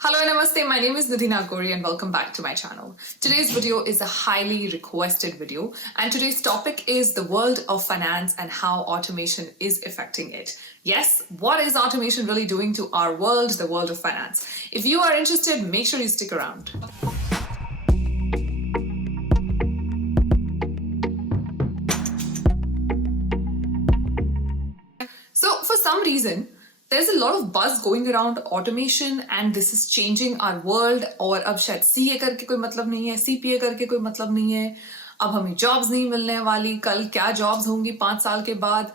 Hello and namaste, my name is Nidhi Nagori and welcome back to my channel. Today's video is a highly requested video and today's topic is the world of finance and how automation is affecting it. Yes, what is automation really doing to our world, the world of finance? If you are interested, make sure you stick around. So for some reason, there's a lot of buzz going around automation and this is changing our world और अब शायद CA करके कोई मतलब नहीं है, CPA करके कोई मतलब नहीं है, अब हमें jobs नहीं मिलने वाली, कल क्या jobs होंगी 5 साल के बाद,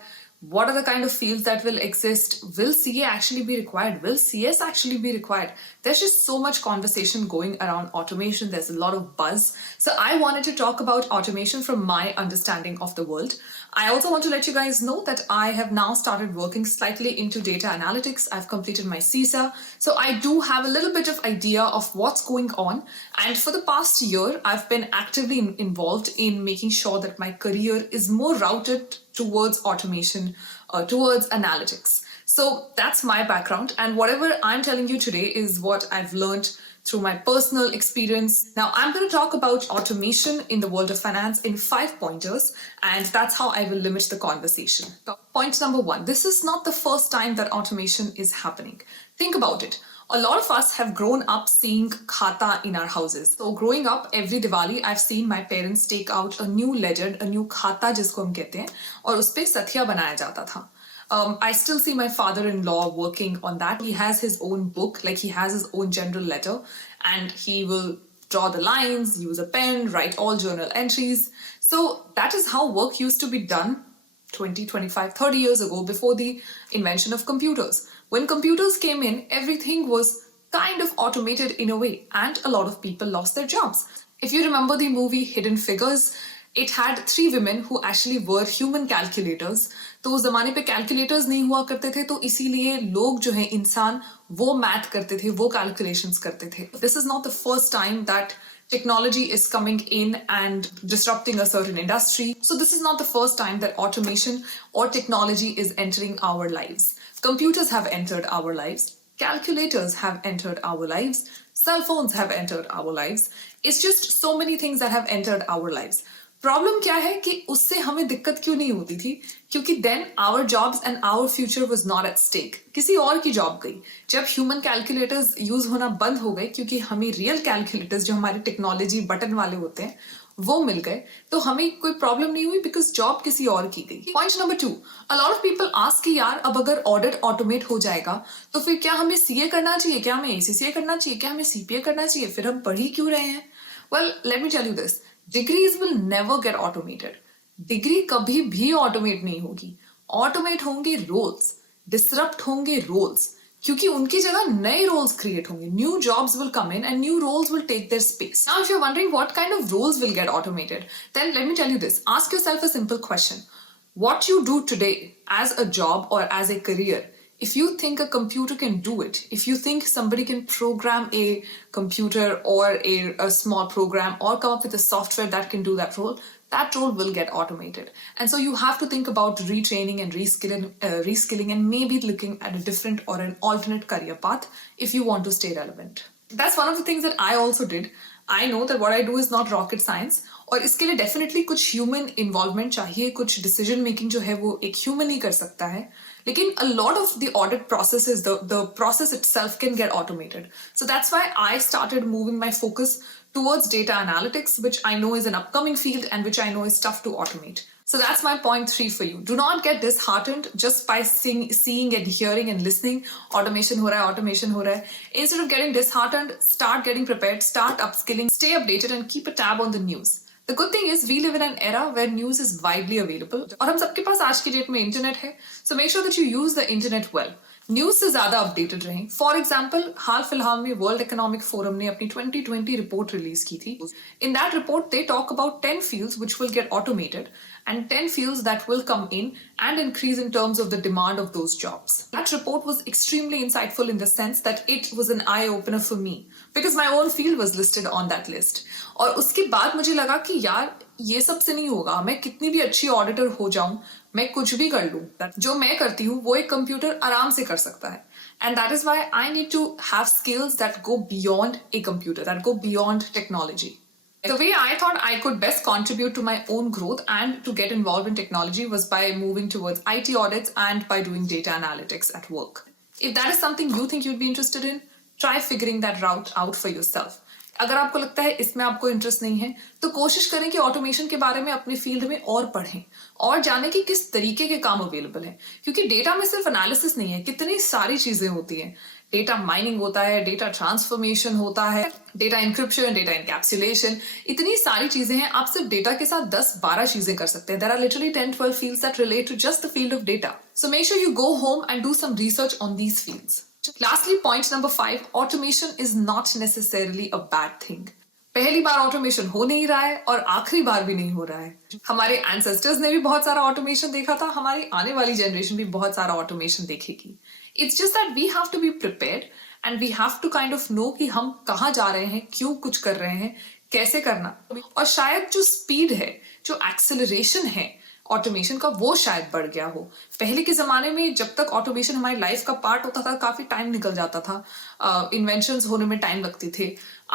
what are the kind of fields that will exist, will CA actually be required, will CS actually be required? There's just so much conversation going around automation, there's a lot of buzz. So I wanted to talk about automation from my understanding of the world. I also want to let you guys know that I have now started working slightly into data analytics. I've completed my CISA. So I do have a little bit of idea of what's going on. And for the past year, I've been actively involved in making sure that my career is more routed towards automation, towards analytics. So that's my background. And whatever I'm telling you today is what I've learned through my personal experience. Now, I'm going to talk about automation in the world of finance in 5 pointers, and that's how I will limit the conversation. Point number 1, this is not the first time that automation is happening. Think about it. A lot of us have grown up seeing khata in our houses. So growing up, every Diwali, I've seen my parents take out a new ledger, a new khata जिसको हम कहते हैं, और उस पे सथिया बनाया जाता था. I still see my father-in-law working on that. He has his own book, like he has his own general letter, and he will draw the lines, use a pen, write all journal entries. So that is how work used to be done 20, 25, 30 years ago before the invention of computers. When computers came in, everything was kind of automated in a way, and a lot of people lost their jobs. If you remember the movie Hidden Figures, it had 3 women who actually were human calculators. तो उस जमाने पे calculators नहीं हुआ करते थे, तो इसीलिए लोग जो है इंसान वो मैथ करते थे, वो कैलकुलेशंस करते थे. This is not the first time that technology is coming in and disrupting a certain industry. So this is not the first time that automation or technology is entering our lives. Computers have entered our lives. Calculators have entered our lives. Cell phones have entered our lives. It's just so many things that have entered our lives. Problem क्या है कि उससे हमें दिक्कत क्यों नहीं होती थी, क्योंकि then our jobs and our future was not at stake. किसी और की जॉब गई. जब ह्यूमन कैलकुलेटर्स यूज होना बंद हो गए क्योंकि हमें रियल कैलकुलेटर्स जो हमारे टेक्नोलॉजी बटन वाले होते हैं वो मिल गए, तो हमें कोई प्रॉब्लम नहीं हुई बिकॉज जॉब किसी और की गई. Point number 2, a lot of people ask कि यार अब अगर ऑडिट ऑटोमेट हो जाएगा तो फिर क्या हमें सीए करना चाहिए, क्या हमें एसीसीए करना चाहिए, क्या हमें सीपीए करना चाहिए, फिर हम पढ़ ही क्यों रहे हैं? Well, let me tell you this. Degrees will never get automated. Degree कभी भी automate नहीं होगी. Automate होंगे roles, disrupt होंगे roles, क्योंकि उनकी जगह नए roles create होंगे. New jobs will come in and new roles will take their space. Now, if you're wondering what kind of roles will get automated, then let me tell you this. Ask yourself a simple question. What you do today as a job or as a career, if you think a computer can do it, if you think somebody can program a computer or a small program or come up with a software that can do that role will get automated. And so you have to think about retraining and reskilling and maybe looking at a different or an alternate career path if you want to stay relevant. That's one of the things that I also did. I know that what I do is not rocket science, और इसके लिए definitely कुछ human involvement चाहिए, कुछ decision making जो है वो एक human ही कर सकता है. लेकिन a lot of the audit processes, the process itself can get automated. So that's why I started moving my focus towards data analytics, which I know is an upcoming field and which I know is tough to automate. So that's my point 3 for you. Do not get disheartened just by seeing and hearing and listening. Automation हो रहा है, automation हो रहा है. Instead of getting disheartened, start getting prepared, start upskilling, stay updated and keep a tab on the news. The good thing is we live in an era where news is widely available. और हम सबके पास आज की date में internet है. So make sure that you use the internet well. News से ज्यादा updated रहें. फॉर एग्जाम्पल, हाल फिलहाल में वर्ल्ड इकोनॉमिक फोरम ने अपनी 2020 रिपोर्ट रिलीज की थी. In that report they talk about 10 fields which will get automated and 10 fields that will come in and increase in terms of the demand of those jobs. That report was extremely insightful in the sense that it was an eye-opener for me because my own field was listed on that list. और उसके बाद मुझे लगा कि यार ये सब से नहीं होगा. मैं कितनी भी अच्छी ऑडिटर हो जाऊं, मैं कुछ भी कर लूं, जो मैं करती हूँ वो एक कंप्यूटर आराम से कर सकता है. And that is why I need to have skills that go beyond a computer, that go beyond technology. The way I thought I could best contribute to my own growth and to get involved in technology was by moving towards IT audits and by doing data analytics at work. If that is something you think you'd be interested in, try figuring that route out for yourself. अगर आपको लगता है इसमें आपको interest नहीं है तो कोशिश करें कि ऑटोमेशन के बारे में अपने फील्ड में और पढ़ें और जानें कि किस तरीके के काम अवेलेबल हैं, क्योंकि डेटा में सिर्फ एनालिसिस नहीं है, कितनी सारी चीजें होती हैं. डेटा माइनिंग होता है, डेटा ट्रांसफॉर्मेशन होता है, डेटा इंक्रिप्शन, डेटा इनकैप्सुलेशन, इतनी सारी चीजें हैं. आप सिर्फ डेटा के साथ 10-12 चीजें कर सकते हैं. There are literally 10-12 fields that relate to just the field of data. So make sure you go home and do some research on these fields. Lastly, point number 5, automation is not necessarily a bad thing. पहली बार automation हो नहीं रहा है और आखिरी बार भी नहीं हो रहा है. हमारे एंसेस्टर्स ने भी बहुत सारा ऑटोमेशन देखा था, हमारी आने वाली जनरेशन भी बहुत सारा ऑटोमेशन देखेगी. It's just that we have to be prepared and we have to kind of know कि हम कहाँ जा रहे हैं, क्यों कुछ कर रहे हैं, कैसे करना. और शायद जो स्पीड है, जो एक्सेलरेशन है ऑटोमेशन का, वो शायद बढ़ गया हो. पहले के जमाने में जब तक ऑटोमेशन हमारी लाइफ का पार्ट होता था, काफी टाइम निकल जाता था, इन्वेंशंस होने में टाइम लगती थे.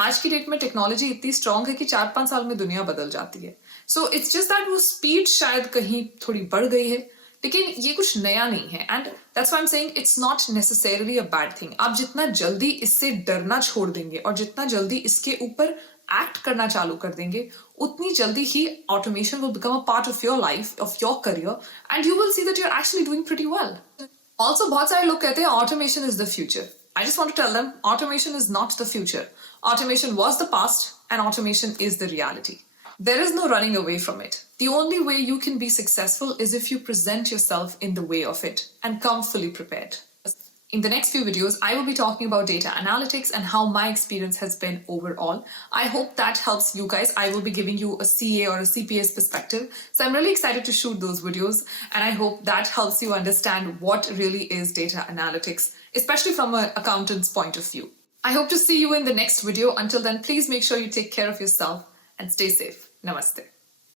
आज की डेट में टेक्नोलॉजी इतनी स्ट्रांग है कि 4-5 साल में दुनिया बदल जाती है. सो इट्स जस्ट दैट वो स्पीड शायद कहीं थोड़ी बढ़ गई है, लेकिन ये कुछ नया नहीं है. And that's why I am saying it's not necessarily a bad thing. आप जितना जल्दी इससे डरना छोड़ देंगे और जितना जल्दी इसके ऊपर एक्ट करना चालू कर देंगे, उतनी जल्दी ही automation will become a part of your life, of your career, and you will see that you are actually doing pretty well. Also बहुत सारे लोग कहते हैं automation is the future. I just want to tell them automation is not the future. Automation was the past and automation is the reality. There is no running away from it. The only way you can be successful is if you present yourself in the way of it and come fully prepared. In the next few videos, I will be talking about data analytics and how my experience has been overall. I hope that helps you guys. I will be giving you a CA or a CPA's perspective. So I'm really excited to shoot those videos, and I hope that helps you understand what really is data analytics, especially from an accountant's point of view. I hope to see you in the next video. Until then, please make sure you take care of yourself and stay safe. Namaste.